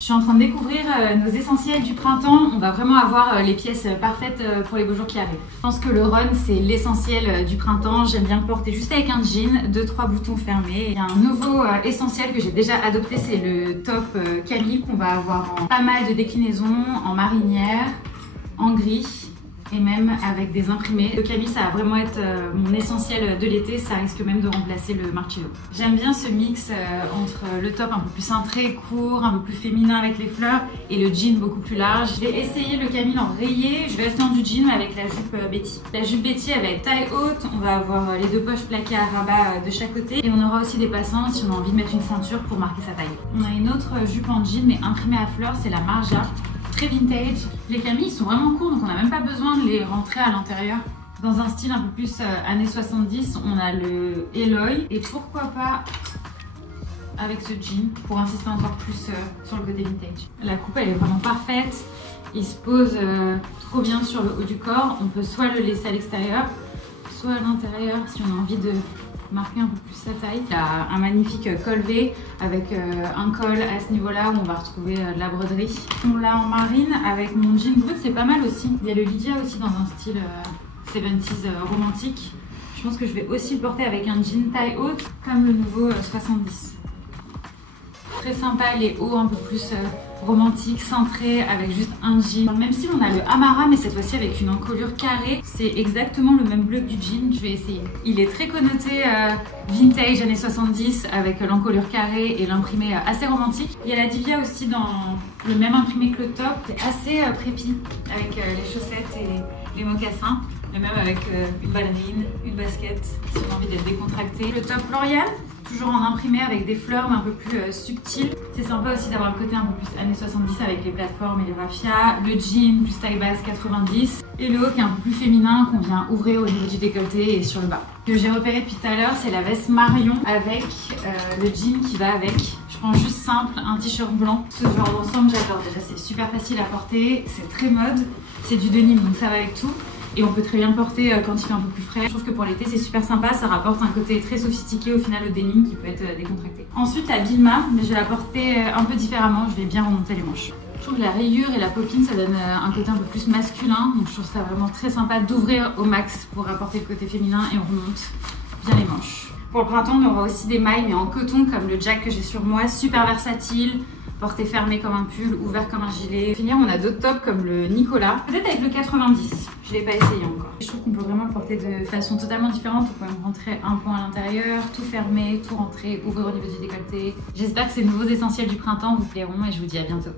Je suis en train de découvrir nos essentiels du printemps. On va vraiment avoir les pièces parfaites pour les beaux jours qui arrivent. Je pense que le run, c'est l'essentiel du printemps. J'aime bien le porter juste avec un jean, 2-3 boutons fermés. Il y a un nouveau essentiel que j'ai déjà adopté, c'est le top Camille qu'on va avoir en pas mal de déclinaisons, en marinière, en gris et même avec des imprimés. Le Camille, ça va vraiment être mon essentiel de l'été, ça risque même de remplacer le Marcello. J'aime bien ce mix entre le top un peu plus cintré, court, un peu plus féminin avec les fleurs et le jean beaucoup plus large. Je vais essayer le Camille en rayé, je vais rester en du jean mais avec la jupe Betty. La jupe Betty, elle va être taille haute, on va avoir les deux poches plaquées à rabat de chaque côté et on aura aussi des passants si on a envie de mettre une ceinture pour marquer sa taille. On a une autre jupe en jean mais imprimée à fleurs, c'est la Marja. Très vintage. Les Camille sont vraiment courts donc on n'a même pas besoin de les rentrer à l'intérieur. Dans un style un peu plus années 70, on a le Eloy et pourquoi pas avec ce jean pour insister encore plus sur le côté vintage. La coupe elle est vraiment parfaite, il se pose trop bien sur le haut du corps. On peut soit le laisser à l'extérieur, soit à l'intérieur si on a envie de marquer un peu plus sa taille. Il a un magnifique col V avec un col à ce niveau-là où on va retrouver de la broderie. On l'a en marine avec mon jean brut, c'est pas mal aussi. Il y a le Lydia aussi dans un style 70s romantique. Je pense que je vais aussi le porter avec un jean taille haute comme le nouveau 70. Très sympa, les hauts un peu plus romantiques, cintrés avec juste un jean. Même si on a le Amara mais cette fois-ci avec une encolure carrée, c'est exactement le même bleu que du jean, je vais essayer. Il est très connoté vintage années 70 avec l'encolure carrée et l'imprimé assez romantique. Il y a la Divia aussi dans le même imprimé que le top, c'est assez prépi avec les chaussettes et les mocassins. Et même avec une ballerine, une basket, si on a envie d'être décontracté. Le top L'Oréal, toujours en imprimé avec des fleurs mais un peu plus subtiles. C'est sympa aussi d'avoir le côté un peu plus années 70 avec les plateformes et les raffias. Le jean plus taille basse 90. Et le haut qui est un peu plus féminin qu'on vient ouvrir au niveau du décolleté et sur le bas. Ce que j'ai repéré depuis tout à l'heure, c'est la veste Marion avec le jean qui va avec. Je prends juste simple, un t-shirt blanc. Ce genre d'ensemble j'adore. Déjà c'est super facile à porter, c'est très mode. C'est du denim donc ça va avec tout. Et on peut très bien le porter quand il fait un peu plus frais. Je trouve que pour l'été c'est super sympa, ça rapporte un côté très sophistiqué au final au denim qui peut être décontracté. Ensuite la Bilma, mais je vais la porter un peu différemment, je vais bien remonter les manches. Je trouve que la rayure et la popeline ça donne un côté un peu plus masculin, donc je trouve ça vraiment très sympa d'ouvrir au max pour apporter le côté féminin et on remonte bien les manches. Pour le printemps on aura aussi des mailles mais en coton comme le jack que j'ai sur moi, super versatile. Porté fermé comme un pull, ouvert comme un gilet. Pour finir, on a d'autres tops comme le Nicolas, peut-être avec le 90. Je ne l'ai pas essayé encore. Je trouve qu'on peut vraiment le porter de façon totalement différente. On peut même rentrer un point à l'intérieur, tout fermer, tout rentrer, ouvrir au niveau du décolleté. J'espère que ces nouveaux essentiels du printemps vous plairont et je vous dis à bientôt.